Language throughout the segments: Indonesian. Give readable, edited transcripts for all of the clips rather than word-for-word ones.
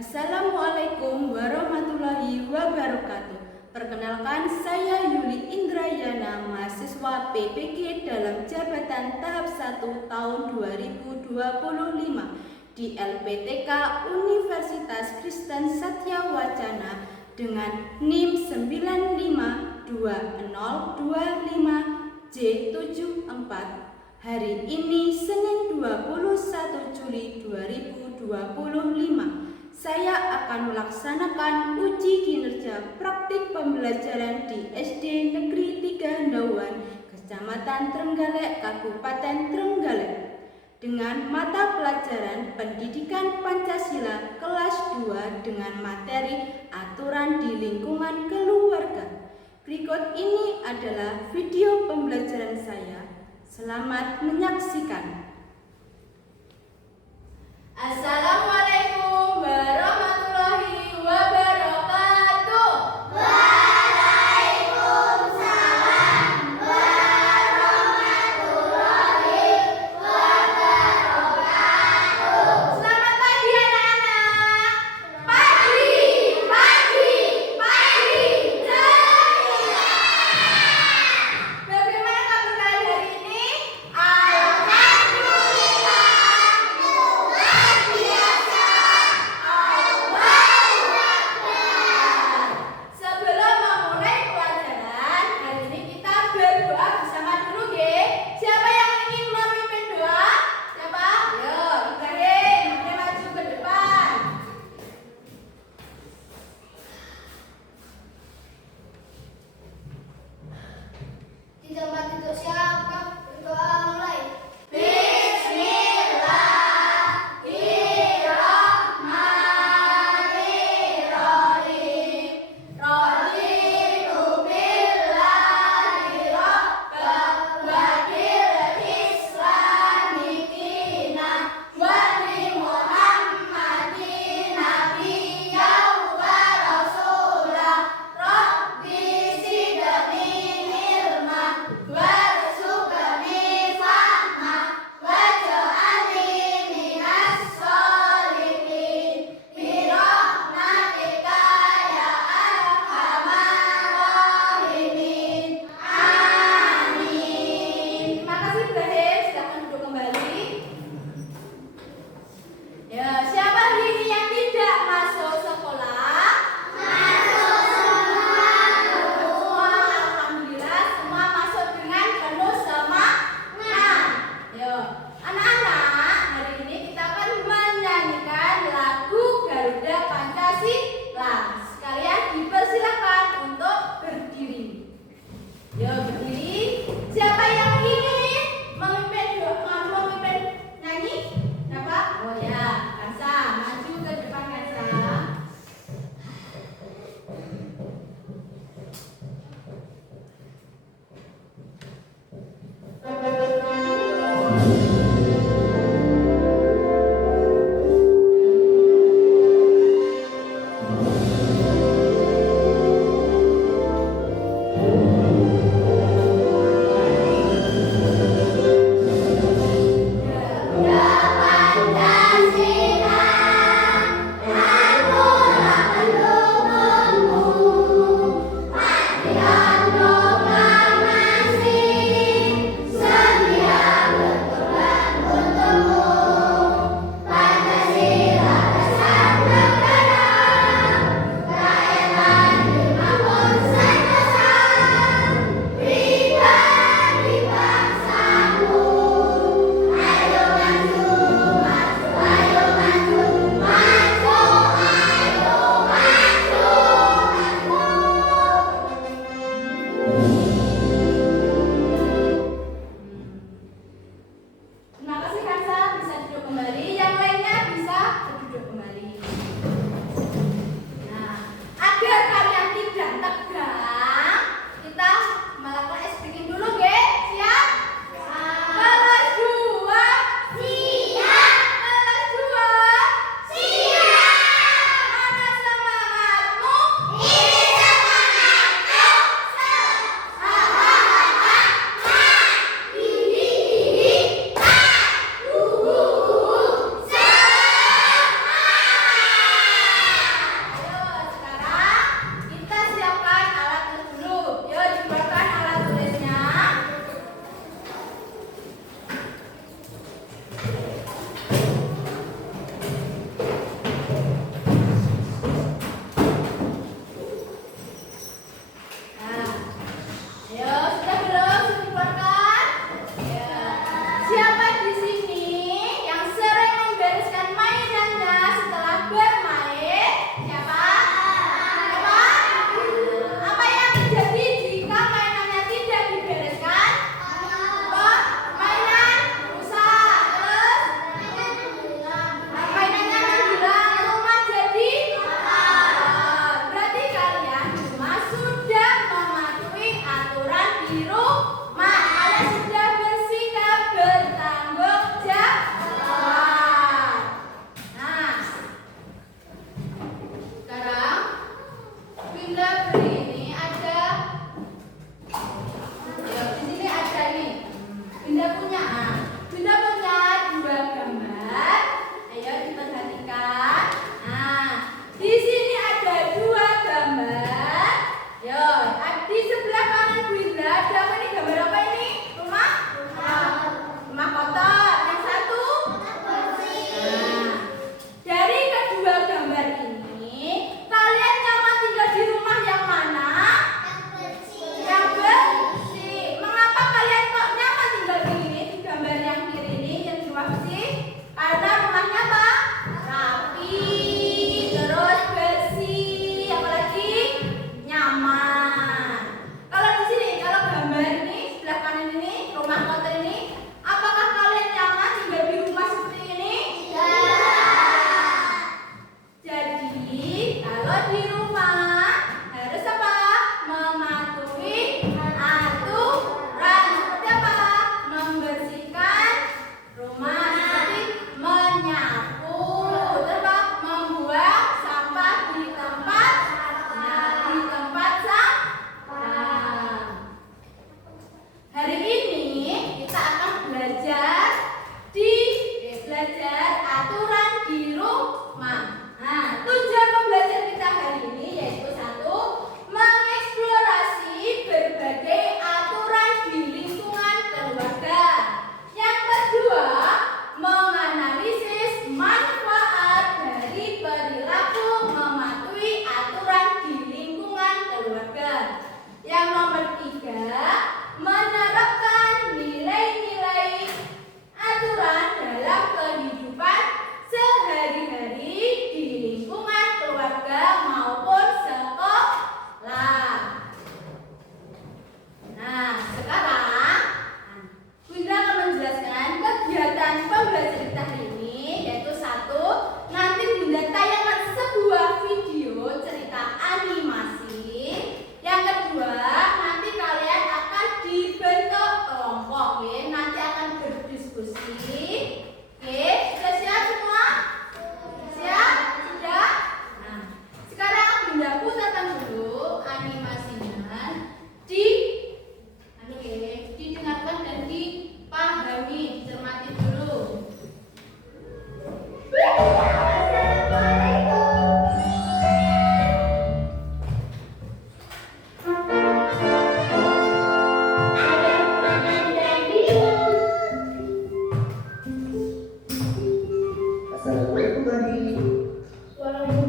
Assalamualaikum warahmatullahi wabarakatuh. Perkenalkan, saya Yuli Indrayana, mahasiswa PPG dalam jabatan tahap 1 tahun 2025 di LPTK Universitas Kristen Satya Wacana dengan NIM 952025J74. Hari ini Senin 21 Juli 2025. Saya akan melaksanakan uji kinerja praktik pembelajaran di SD Negeri 3 Ndauan, Kecamatan Trenggalek, Kabupaten Trenggalek, dengan mata pelajaran Pendidikan Pancasila kelas 2 dengan materi Aturan di Lingkungan Keluarga. Berikut ini adalah video pembelajaran saya. Selamat menyaksikan. Assalamualaikum warahmatullahi wabarakatuh. Waalaikumsalam warahmatullahi wabarakatuh. Selamat pagi anak-anak. Pagi. Bagaimana kabar kalian hari ini? Alhamdulillah luar biasa.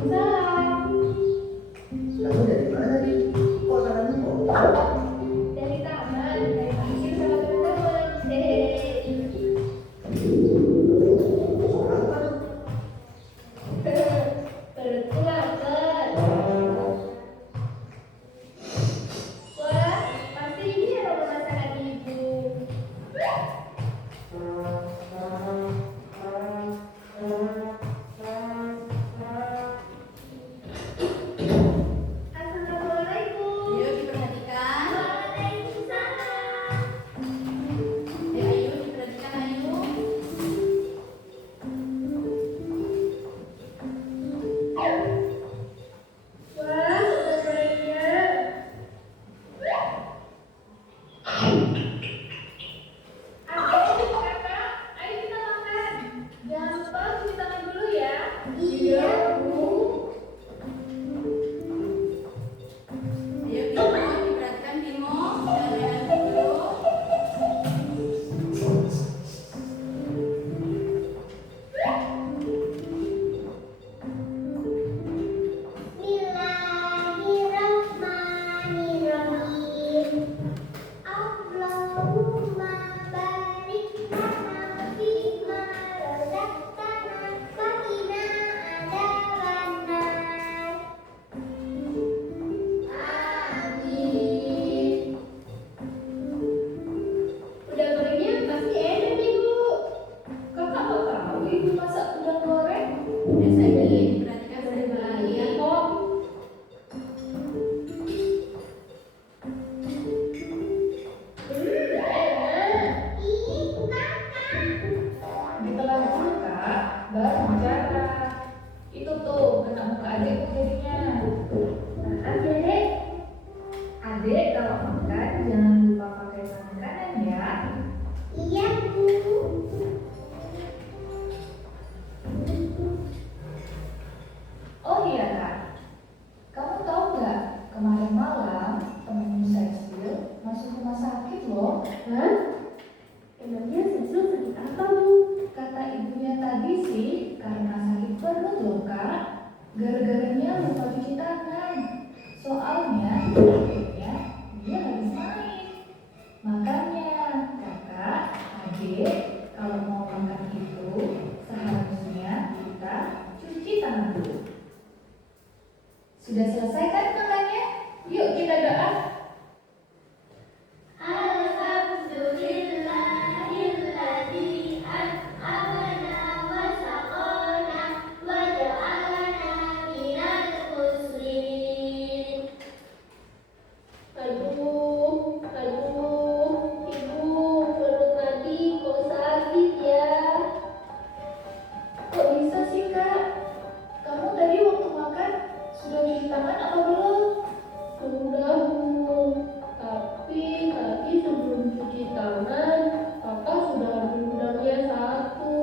Waalaikumsalam. Kamu dari mana nih? Kok tanganmu kok? Dari taman, dari pasir sama teman-teman. Hehehe. Apa tuh? Perutku lapar. Wah, pasti ini aroma masakan ibu. Assalamualaikum. Yuk diperhatikan. Waalaikumsalam. Ayo diperhatikan ayo. Wah, udah gorengnya. Adik, kakak, ayo kita makan. Jangan lupa cuci tangan dulu ya. Iya, Bu. Ayo Bimo, diperhatikan Bimo. Jangan dulu. Bismillahirrahmanirrahim. Allahumma barik lana fima razaqtana wa qina adzabannar. Amin. Udah gorengnya pasti enak nih, Bu. Kakak mau tahu ibu masak udang goreng? Biasa diperhatikan Iya, baik-baik. kok. Enak. Ih, kakak. Ditelan dulu, Kak, baru bicara. Itu tuh, kena muka adikku jadinya. Nah, Dek. Adik kalau makan jangan lupa pakai tangan kanan ya. Iya, Bu. Oh iya, Kak. Kamu tahu nggak, kemarin malam temenmu Cecil masuk rumah sakit loh. Hah? Emangnya Cecil sakit apa, Bu? Kata ibunya tadi sih, karena sakit perut loh, Kak. Gara-garanya lupa cuci tangan. Soalnya, kayaknya dia habis main. Makanya, kakak, adik, kalau mau makan itu, seharusnya kita cuci tangan dulu. Sudah selesai kan makannya? Yuk kita doa. Alhamdulillahilladzi an'amana wa saqana wa ja'alana minal muslimin. Aduh, ibu, perut tadi kok sakit ya? Kok bisa sih, Kak? Kamu tadi waktu makan sudah cuci tangan apa belum? Sudah, Bu. Tapi tadi sebelum cuci tangan, Kakak sudah ambil udangnya satu.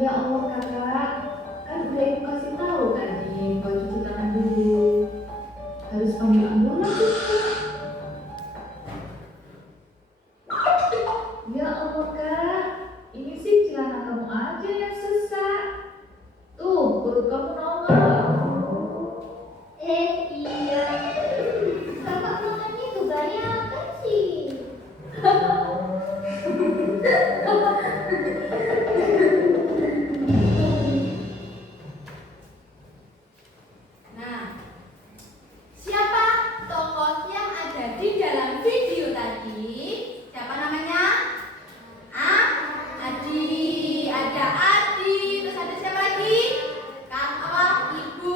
Ya Allah, Kakak, kan udah ibu kasih tahu tadi buat cuci tangan dulu. Harus panggil ambulans tuh, Kak. Ya Allah, Kak, ini sih celana kamu aja yang sesak. Tuh, perut kamu nongol. Iya. Kakak makannya kebanyakan sih. Nah, siapa tokoh yang ada di dalam video tadi? Siapa namanya? Adi. Ada Adi. Terus ada siapa lagi? Kak apa? Ibu.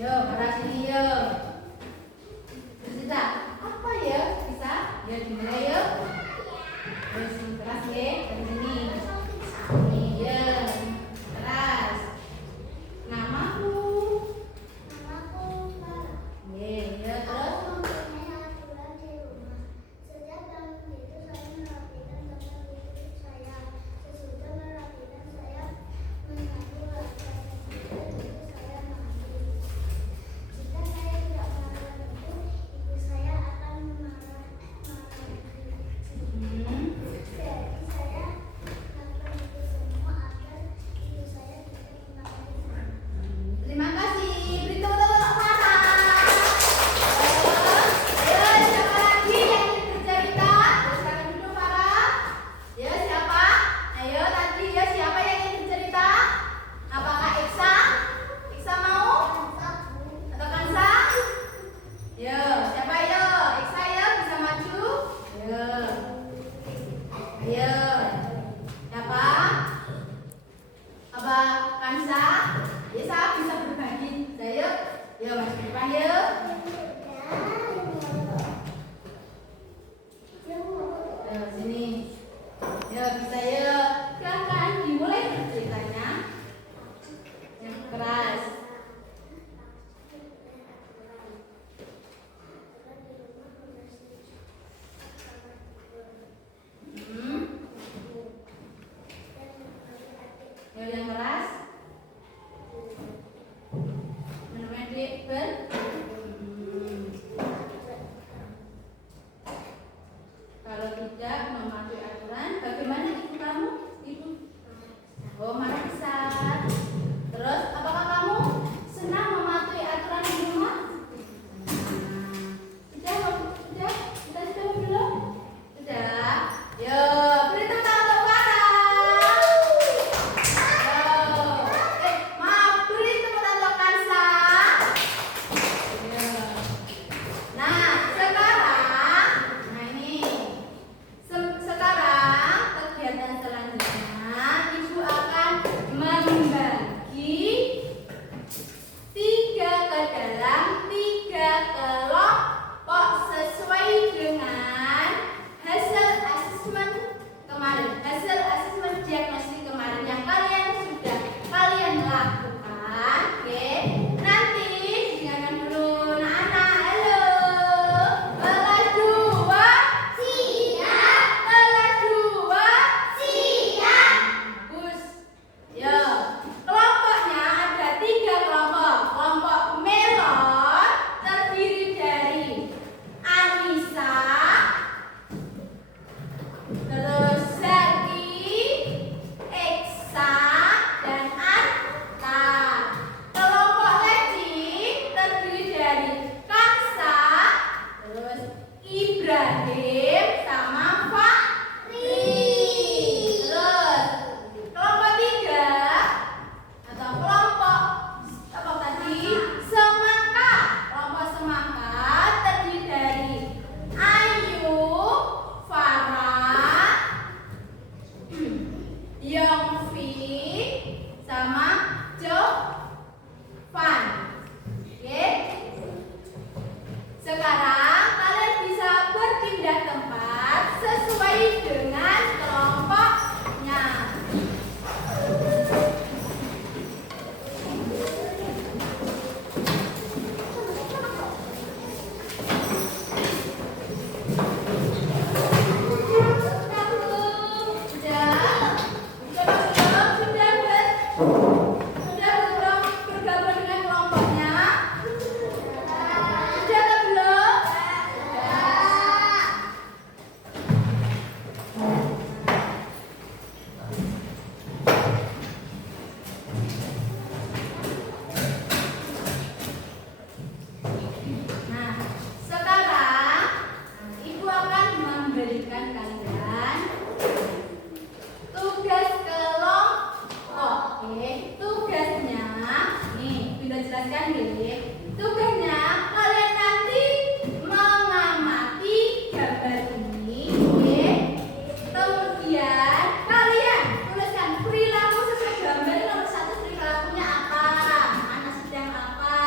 Yuk, keras ini yuk. Bisa? Apa ya? Bisa? Ya dimulai yuk. Terus keras ya, dari sini. Ini ya, keras. Namaku. Ya, terus. Terima kasih. Beri tepuk tangan untuk Farah. Ayo, siapa lagi yang ingin bercerita? Silakan duduk Farah. Ya, siapa? Ayo tadi ya, siapa yang ingin bercerita? Apakah Iksa? Iksa mau? Atau Kansa? Yo, siapa yo? Iksa yo, bisa maju? Yo. Ayo. Siapa? Apa Kansa? Bisa berbagi. Ayo, yuk maju ke depan yuk. Ayo sini. Yuk bisa yuk. Silakan dimulai ceritanya. Yang keras. Yuk yang keras. Kalau tidak mematuhi aturan, bagaimana ibu kamu? Ibu? Oh, marah besar. Terus, apakah kamu senang mematuhi aturan di rumah? Sudah? Kita sudah belum? Sudah? Yuk, beri tepuk tangan untuk Farah. Maaf, beri tepuk tangan untuk Kansa. Nah, sekarang kegiatan selanjutnya ibu akan membagi 3 ke dalam 3 kelompok sesuai dengan hasil asesmen kemarin, hasil asesmen diagnostik kemarin yang kalian lakukan. Oke, nanti dengarkan dulu anak-anak. Halo, kelas 2 siap, kelas 2 siap. Bagus. Yo, kelompoknya ada 3 kelompok. Kelompok melon terdiri dari Anissa, terus Zaki, Eksa, dan Atta. Kelompok leci terdiri dari Kansa, terus Ibrahim, sama Fahri. Terus kelompok 3 atau kelompok apa tadi? Semangka. Kelompok semangka terdiri dari Ayu, Farah, Yongvi, sama Jovan. Oke. Sekarang kalian bisa berpindah tempat sesuai dengan kelompoknya. Sudah bergabung dengan kelompoknya? Sudah atau belum? Nah, sekarang ibu akan memberikan kalian tugas kelompok. Oke, tugasnya nih, sudah jelaskan nih. Tugasnya kalian nanti mengamati gambar ini. Oke. Kemudian kalian tuliskan perilaku sesuai gambar nomor 1. Perilakunya apa? Anak sedang apa?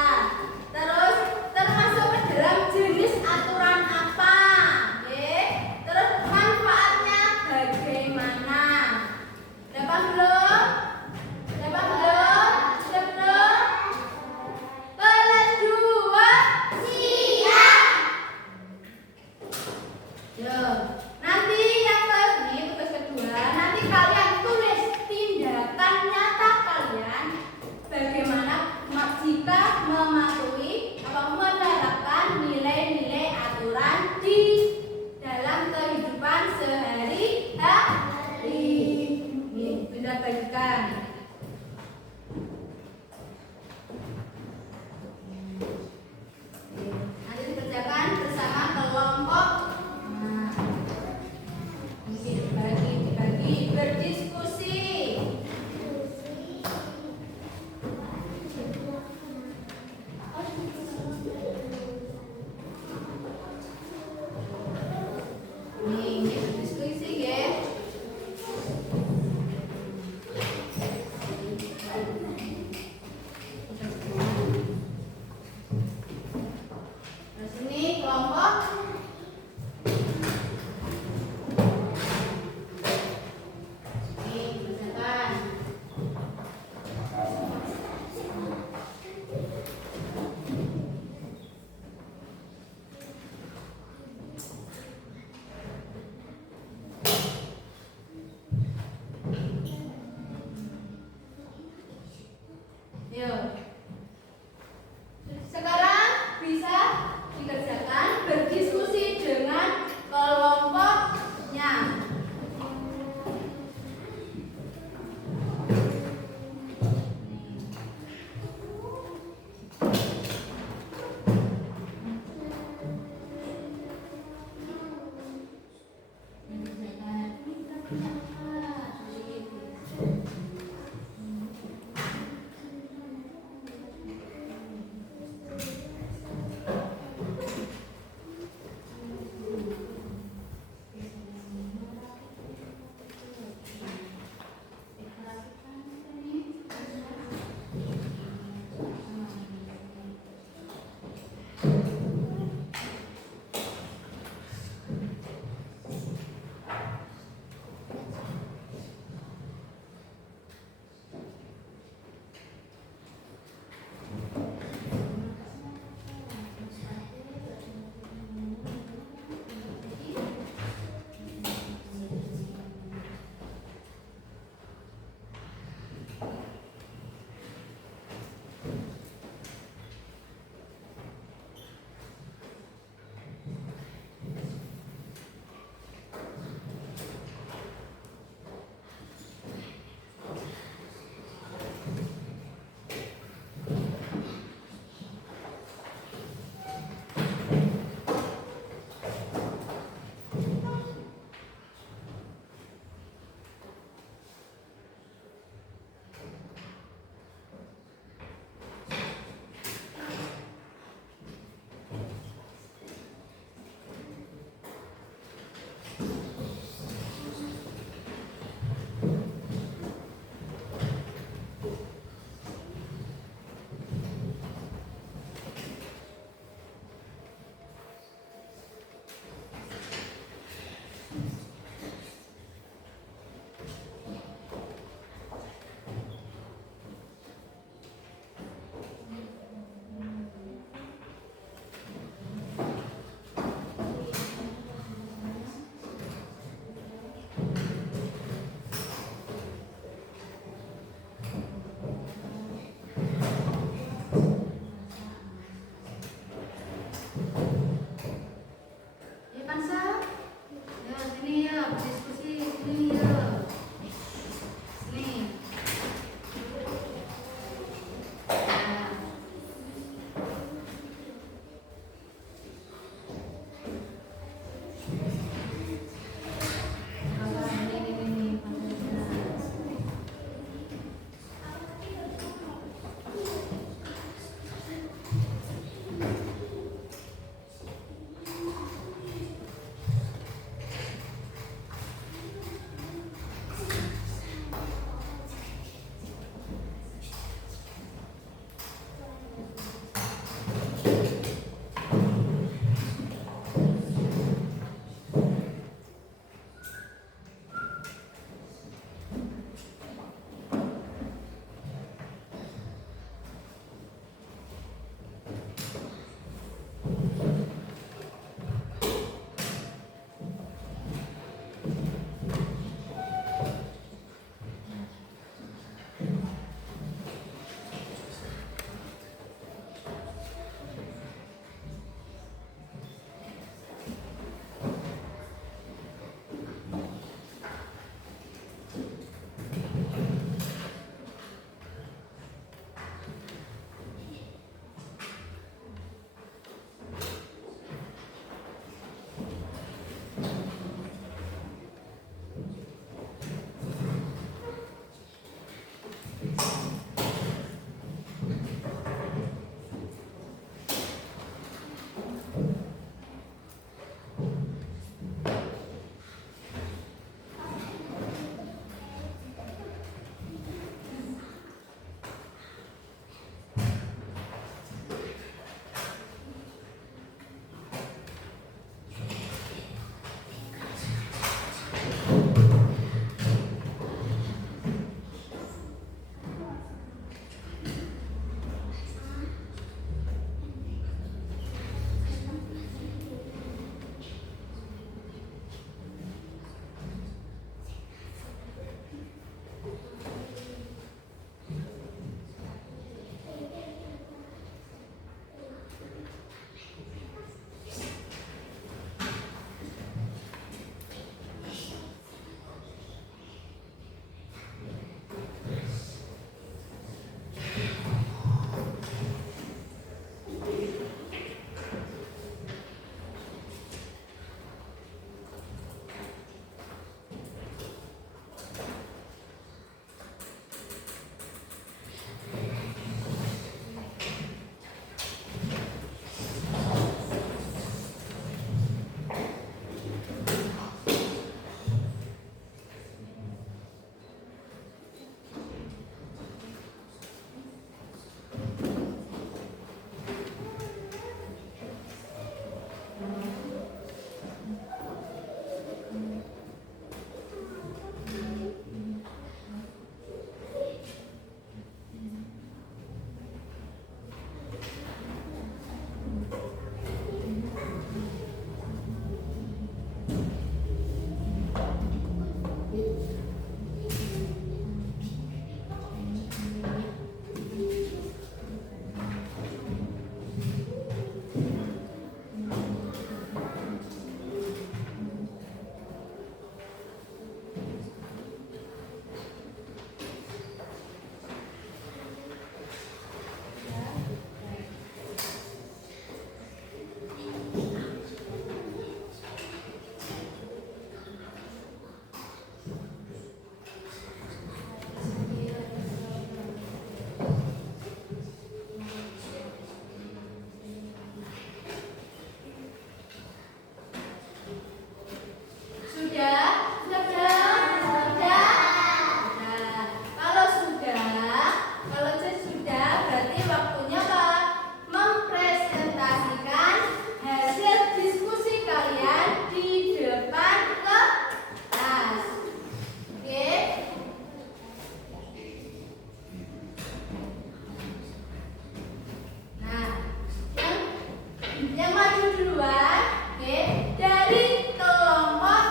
Yang maju duluan, oke, dari kelompok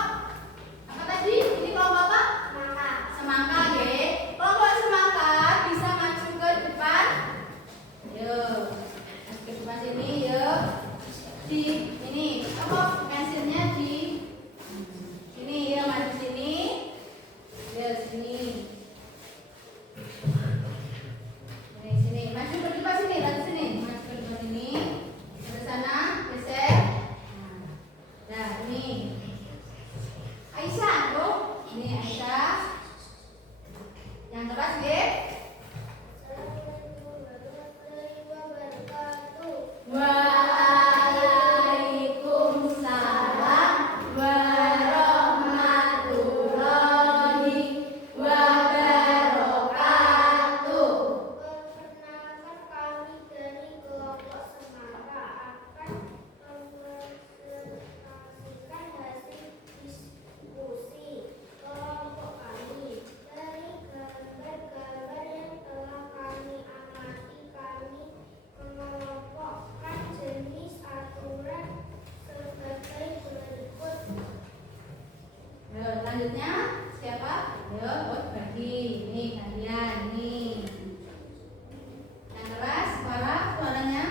apa tadi? Ini kelompok apa? Semangka. Semangka, oke. Kelompok semangka bisa maju ke depan. Yuk, maju ke depan sini, yuk. Di ini, apa pensilnya di sini, ya maju sini. Ya sini. Sini, maju ke depan sini, lagi sini, maju ke depan sini. Ke sana, geser. Nah, ini Aisyah, tuh. Ini Aisyah. Yang keras, ya. Waalaikumsalam warahmatullahi wabarakatuh. Perkenalkan kami dari kelompok semangka akan mempresentasikan hasil diskusi kelompok kami. Dari gambar-gambar yang telah kami amati, kami mengelompokkan jenis aturan sebagai berikut. Selanjutnya siapa? Ayo, bagi. Ini kalian, nih. Yang keras, suaranya.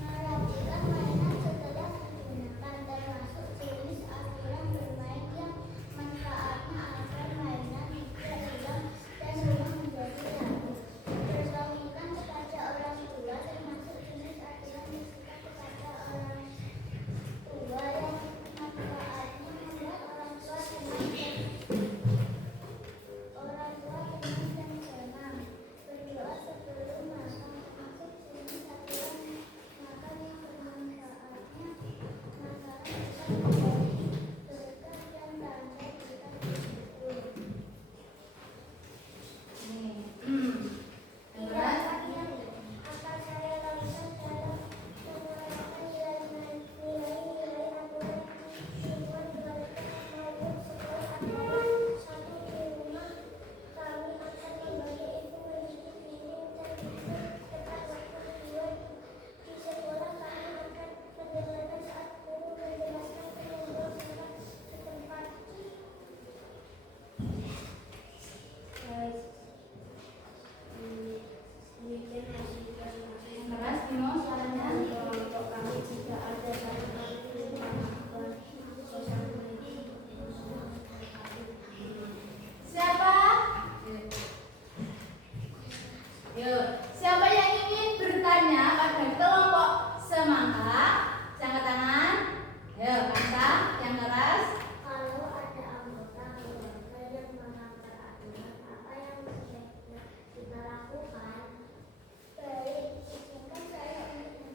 Merapikan mainan setelah digunakan, termasuk jenis aturan bermain yang manfaatnya agar mainan tidak hilang dan semua menjadi satu. Bersaminkan kepada orang tua, termasuk jenis aturan bersikap kepada orang tua yang manfaatnya membuat orang tua tenang dan senang. Berdoa sebelum makan, termasuk jenis aturan makan yang bermanfaatnya makanan bisa menjadi berkah dan tanda kita bersyukur. Nih. Yang Tidak keras. akan akan saya lakukan dalam menerapkan nilai-nilai aturan di lingkungan keluarga maupun sekolah adalah: satu, di rumah kami akan membagi informasi penting dan tepat waktu. Kedua, di sekolah kami akan mendengarkan saat guru menjelaskan penyebab setempat. Yang keras, Bimo, suaranya. Kelompok kami juga ada satu kali melakukan sosial media. Siapa? Yuk, siapa yang ingin bertanya pada kelompok semangka? Angkat tangan. Yuk, angkat. Yang keras. Kalau ada anggota keluarga yang melanggar aturan, apa yang sebaiknya kita lakukan? Baik, izinkan saya untuk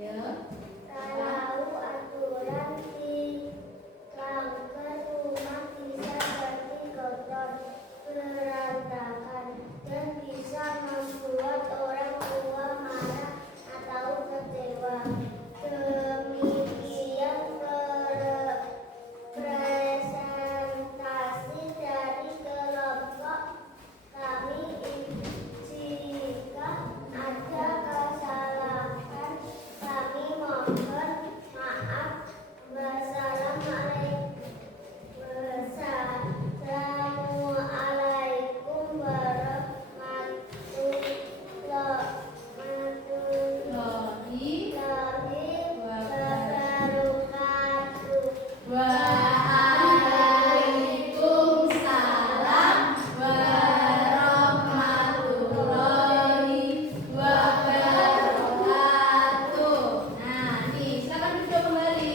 Ya. Kalau aturan di kantor rumah bisa jadi kotor, berantakan, dan bisa membuat orang tua marah atau kecewa. Demikian presentasi dari kelompok kami. Jika ada kesalahan, kami mohon maaf. Wassalamualaikum warahmatullahi wabarakatuh. Waalaikumsalam warahmatullahi wabarakatuh. Nah, nih silakan duduk kembali.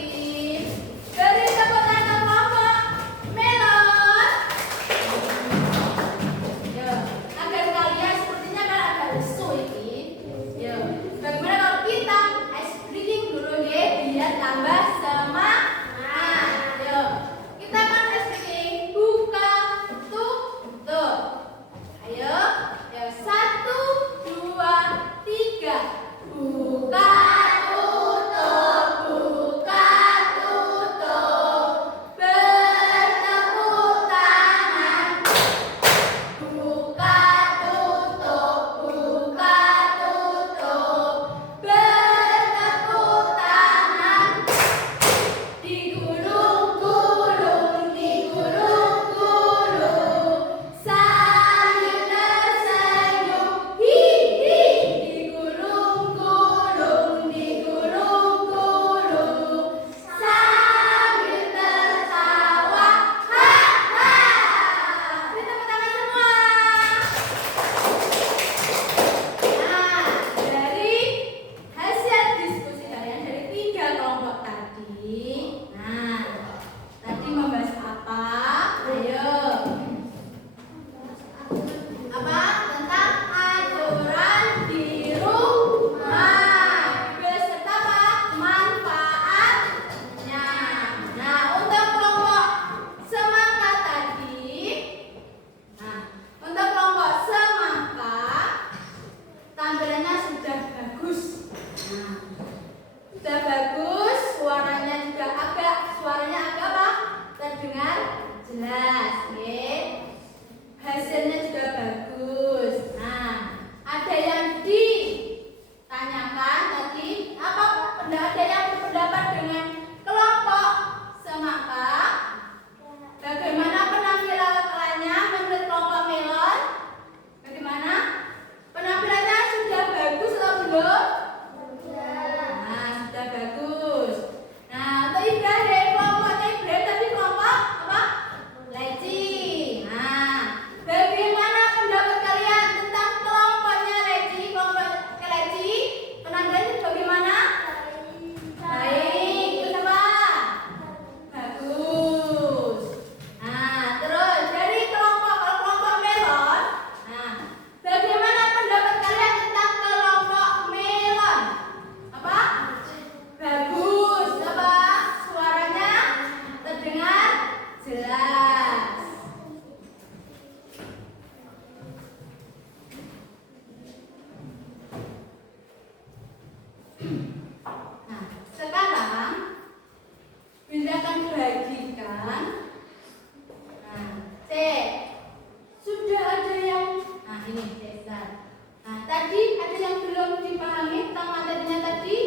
Beri tepuk tangan kelompok melon. Yo, agar kalian sepertinya kan agak lesu ini. Yo, bagaimana kalau kita ice breaking dulu ya, biar tambah semangat. Yo, kita kan ice breaking, buka, tutup. Ayo, yo 1, 2, 3. Buka, tutup, buka, tutup. Bertepuk tangan. Buka, tutup, buka, tutup. Bertepuk tangan. Digulung-gulung, digulung-gulung. Sambil tersenyum, hihi. Digulung-gulung, digulung-gulung. Sambil tertawa, ha-ha. Beri tepuk tangan semua. Nah, dari hasil diskusi kalian dari 3 kelompok tadi. Nah, tadi membahas apa? Ayo. Apa? Tentang aturan di rumah. Beserta apa? Manfaatnya. Nah, untuk kelompok semangka tadi. Nah, untuk kelompok semangka tampilannya sudah bagus. Nah, sudah bagus, suaranya agak apa? Terdengar jelas, oke? Hasilnya juga bagus. Nah, ada yang ditanyakan tadi apa? Ada yang berpendapat dengan kelompok semangka? Bagaimana penampilannya menurut kelompok melon? Bagaimana? Penampilannya sudah bagus atau belum? Nah, sudah bagus. Nah, untuk Ibrahim, kelompoknya Ibrahim tadi kelompok apa? Leci. Nah, bagaimana pendapat kalian tentang kelompoknya Leci? Kelompok Leci, penampilannya bagaimana? Baik. Terus apa? Bagus. Nah, terus dari kelompok melon. Nah, bagaimana pendapat kalian tentang kelompok melon? Apa? Bagus. Apa? Suaranya terdengar jelas. Nah, sekarang Bunda akan bagikan. Nah, sudah ada yang. Nah, ini Cesar. Nah, tadi ada yang belum dipahami tentang materinya tadi.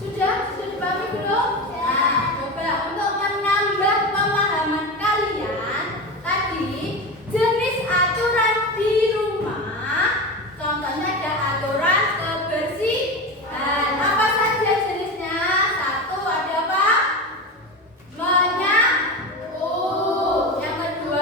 Sudah dipahami belum? Nah, coba untuk menambah pemahaman kalian tadi jenis aturan di rumah. Contohnya ada aturan kebersihan. Apa saja jenisnya? 1, ada apa? Menyapu. Yang kedua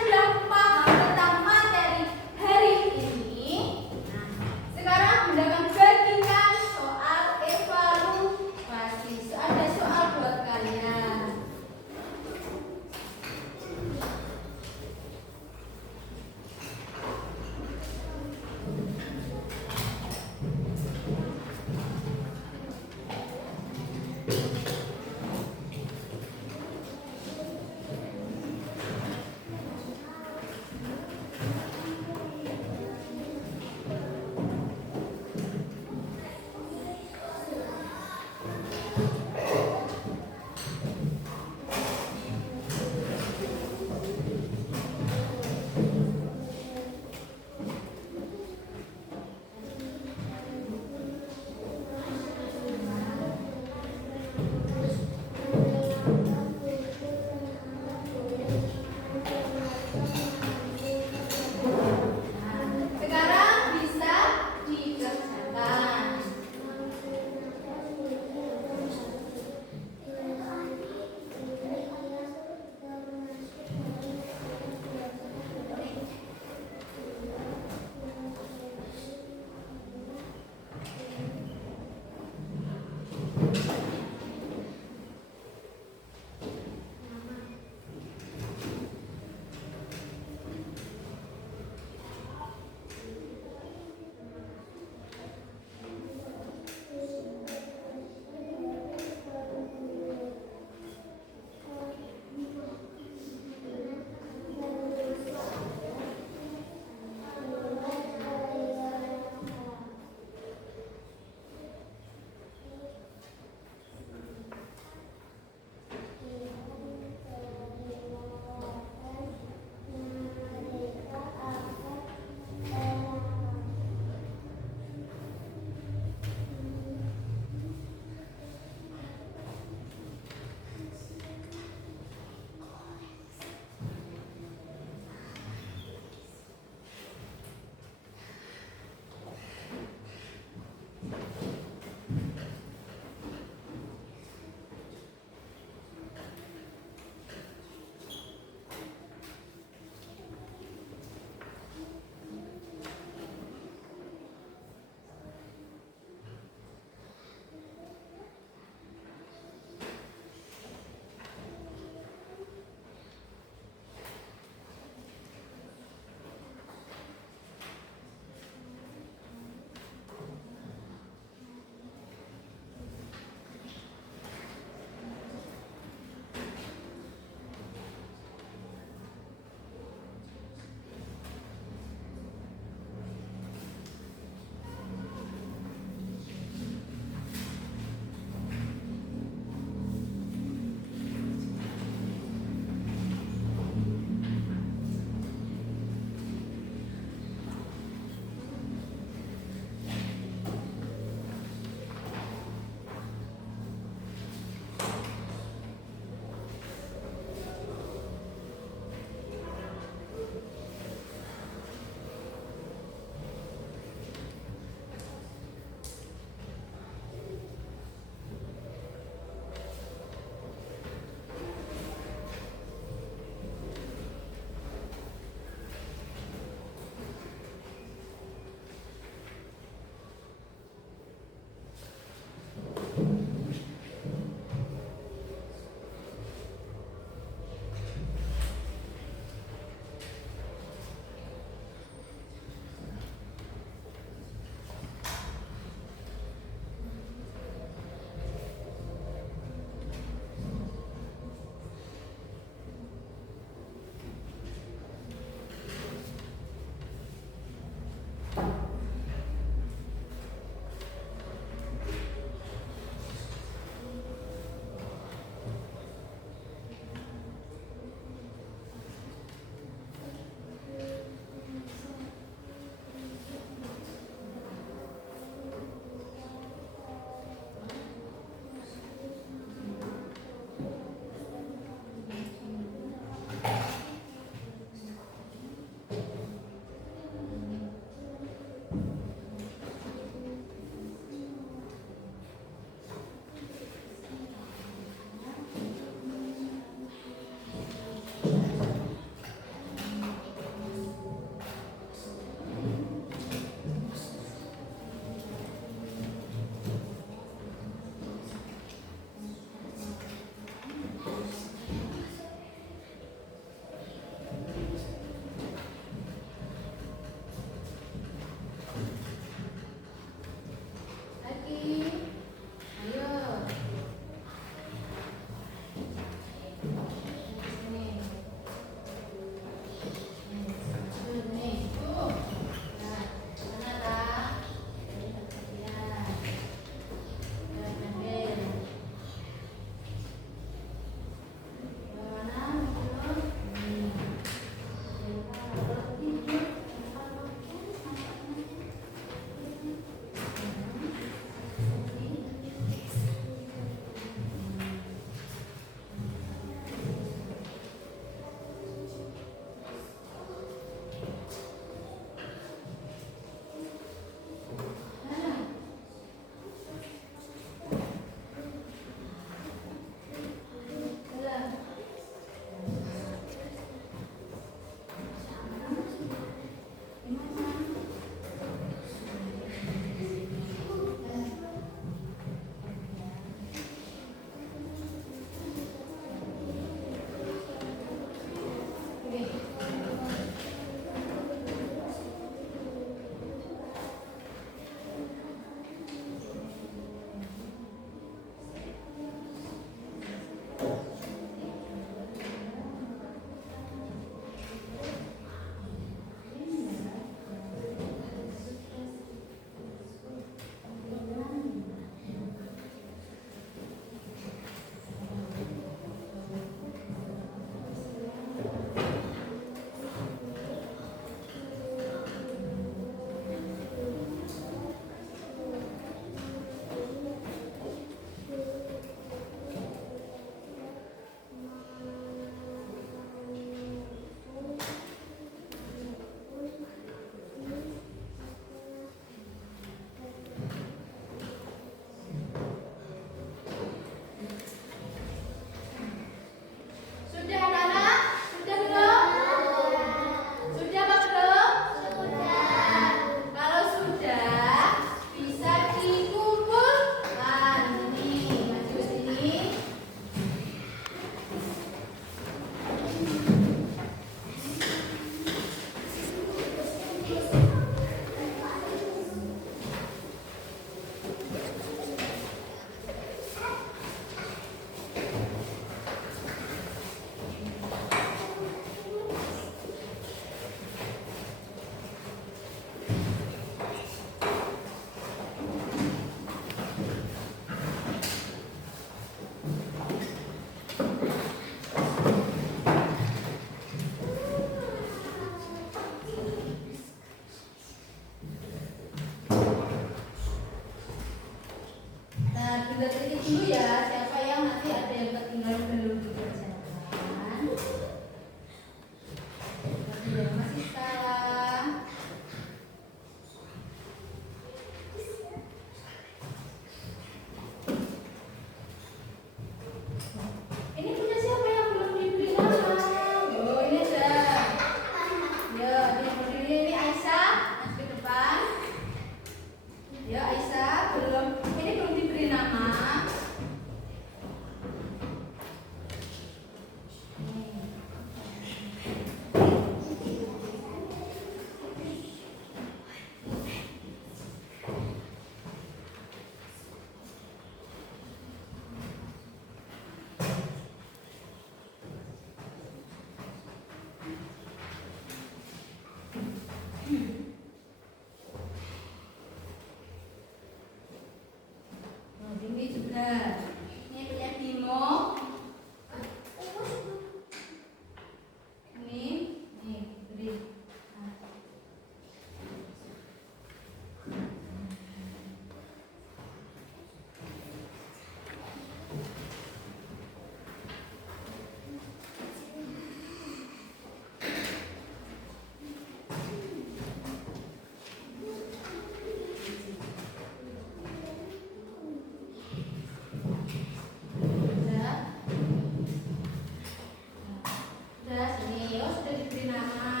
nyaman.